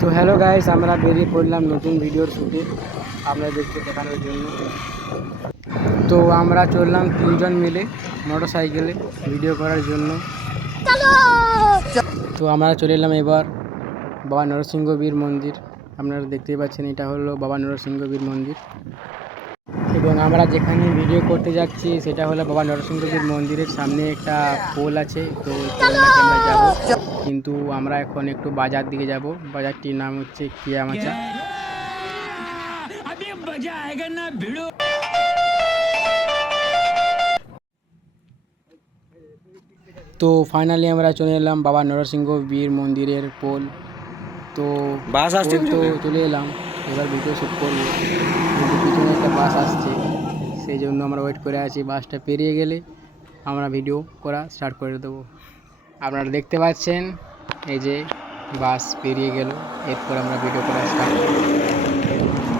তো hello guys আমরা বেরিয়ে পড়লাম নতুন ভিডিওর শুটে আপনাদেরকে দেখানোর জন্য। তো আমরা চললাম তিনজন মিলে মোটর সাইকেলে ভিডিও করার জন্য। তো আমরা চলে এলাম এবার বাবা নরসিংহ বীর মন্দির। আপনারা দেখতেই পাচ্ছেন এটা হলো বাবা নরসিংহ বীর মন্দির। এবং আমরা যেখানে ভিডিও করতে যাচ্ছি সেটা হলো বাবা নরসিংহবীর মন্দিরের সামনে একটা পোল আছে। তো আমরা যাব। কিন্তু আমরা এখন একটু বাজার দিকে যাব। বাজারটির নাম হচ্ছে কিয়া মাচা তো ফাইনালি আমরা চলে এলাম বাবা নরসিংহ বীর মন্দিরের পোল। তো বাস আসছে তো চলে এলাম। এবার ভিডিও শ্যুট করব। কিন্তু পিছনে বাস আসছে। সেই জন্য আমরা ওয়েট করে আছি বাসটা পেরিয়ে গেলে আমরা ভিডিও করা স্টার্ট করে দেবো। আপনারা দেখতে পাচ্ছেন, এই যে বাস পেরিয়ে গেল, এরপর আমরা ভিডিও করা স্টার্ট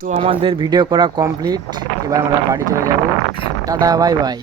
তো আমাদের ভিডিও করা কমপ্লিট এবার আমরা বাড়ি চলে যাব। Tata bye bye